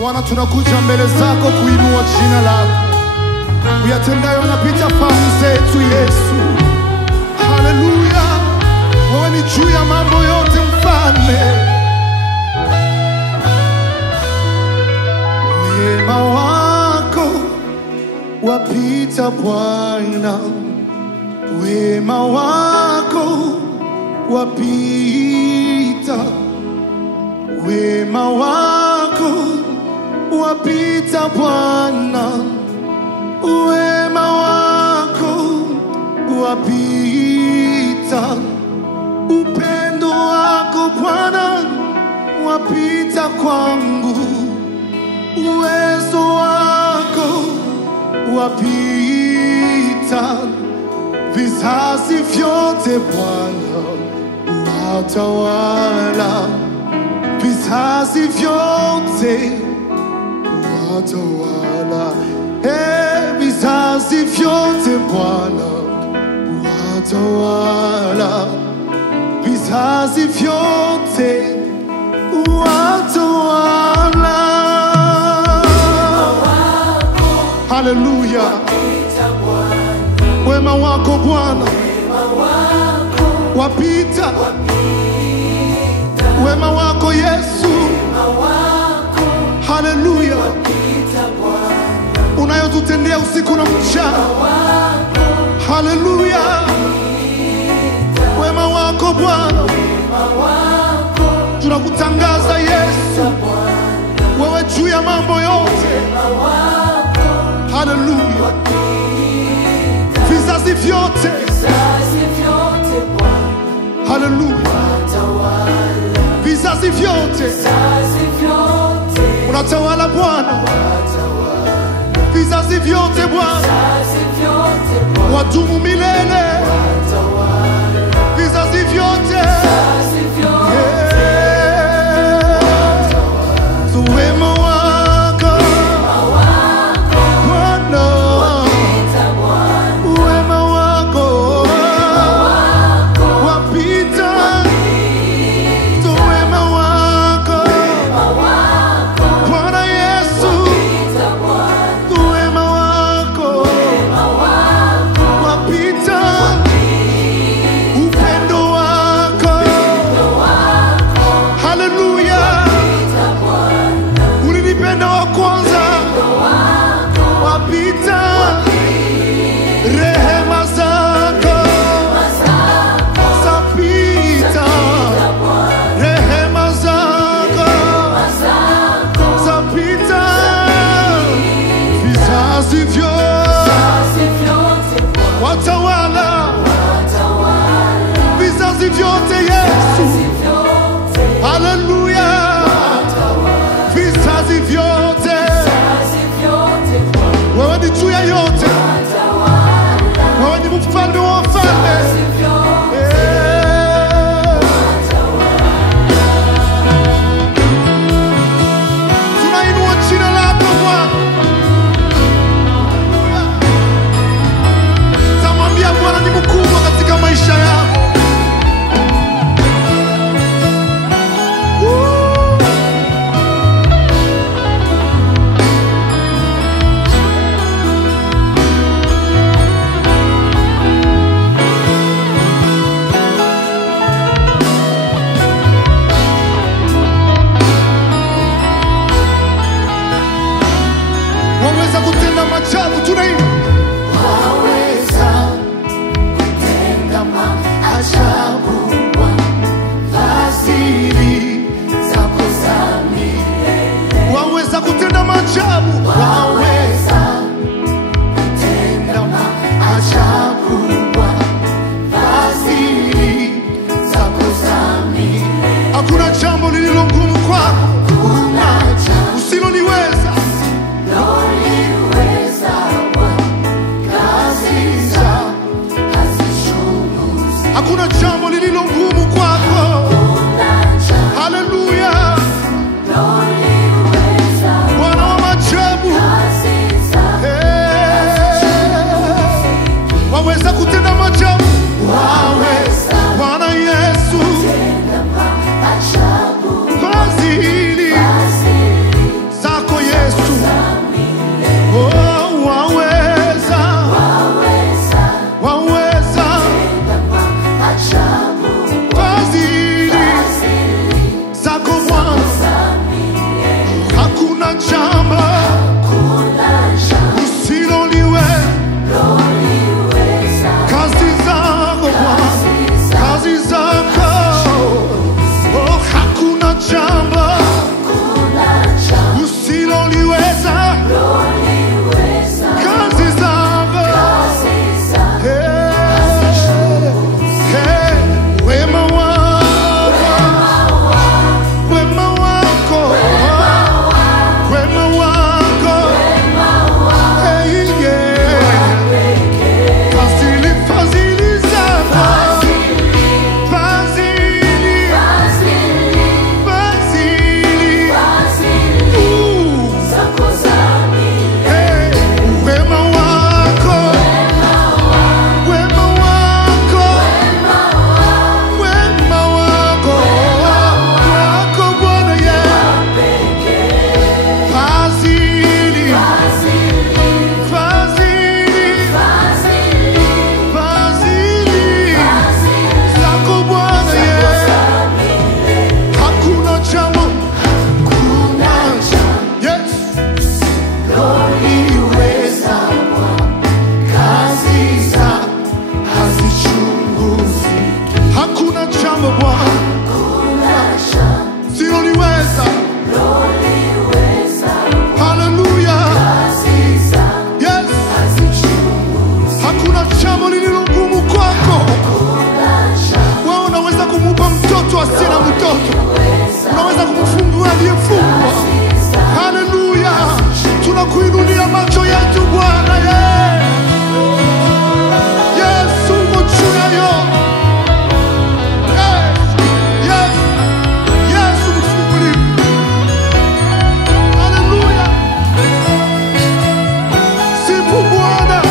Bwana, tunakuja mbele zako kuinua jina lako. Uyatendayo yanapita fahamu zetu Yesu. Haleluya. Wewe ni juu ya mambo yote mfalme. Wema wako wapita Bwana. Wema wako wapita. Wema wako wapita Bwana. Wema wako wapita. Upendo wako Bwana wapita kwangu. Uwezo wako wapita. Vizazi vyote Bwana watawala. Vizazi vyote watawala. Vizazi vyote Bwana watawala. Vizazi vyote watawala. Haleluya. Wema wako Bwana wapita. Wema wako Yesu. Haleluya. Unayotutendea usiku na mchana. Haleluya. Wema wako Bwana. Tunakutangaza Yesu. Wewe juu ya mambo yote. Haleluya. Vizazi vyote. Haleluya. Vizazi vyote. Unatawala Bwana. Vizazi vyote Bwana. Wadumu milele. Vizazi vyote. Wema wako Bwana. Wema wako wapita. Wema wako Bwana Yesu. Wema wako wapita. Upendo wako. Haleluya. Ulinipenda wa kwanza. Wapita. Rehema zako zapita. Rehema zako zapita. Vizazi vyote watawala. Vizazi vyote Yesu. Haleluya. Vizazi vyote. Wewe ni juu ya yote. Wewe ni mfalme wa wafalme. Tunainua jina lako Bwana. Tamwambia Bwana ni mkubwa katika maisha yako. Waweza kutenda maajabu. Tunaimba. Waweza kutenda maajabu. Fadhili zako za milele. Waweza kutenda maajabu. Waweza kutenda maajabu. Fadhili zako za milele. Hakuna jambo lililo ngumu kwako. Usiloliweza. Hakuna jambo lililo ngumu kwako. Haleluya. Bwana wa maajabu. Waweza kutenda maajabu. Bwana Yesu. Fadhili zako kuinulia macho yetu Bwana. Yesu uko juu ya yote. Yesu mfungulivu. Haleluya. Sifu Bwana.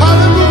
Haleluya.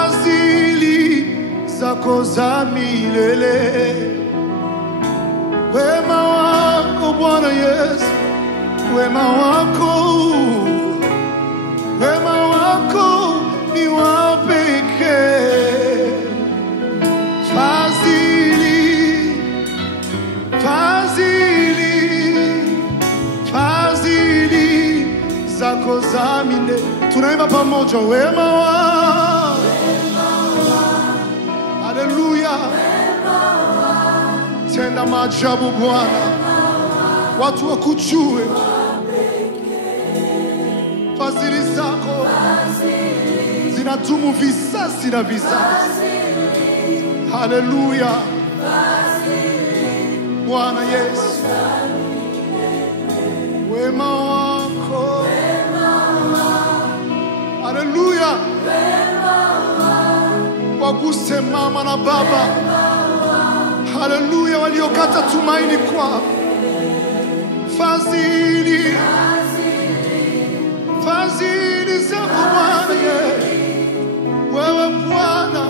Fadhili zako za milele, wema wako Bwana Yesu, wema wako ni wa pekee. Fadhili zako za milele. Tunaimba pamoja, wema wako. Haleluya. Tenda maajabu Bwana, watu wakujue. Fadhili zako zinadumu vizazi na vizazi. Haleluya. Bwana Yesu, wema wako. Haleluya. Waguse mama na baba, haleluya, waliokata tumaini kwako. Fadhili zako Bwana, wewe Bwana.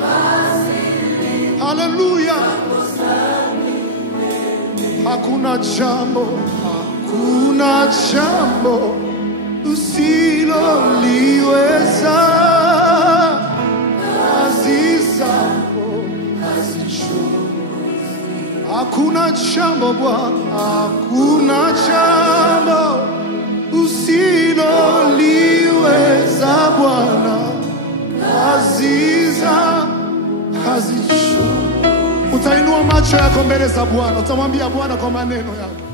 Haleluya. Hakuna jambo usiloliweza. Kazi zako hazichunguziki. Hakuna jambo Bwana, hakuna jambo usiloliweza Bwana. Kazi zako hazichunguziki. Utainua macho yako mbele za Bwana, utamwambia Bwana kwa maneno yako.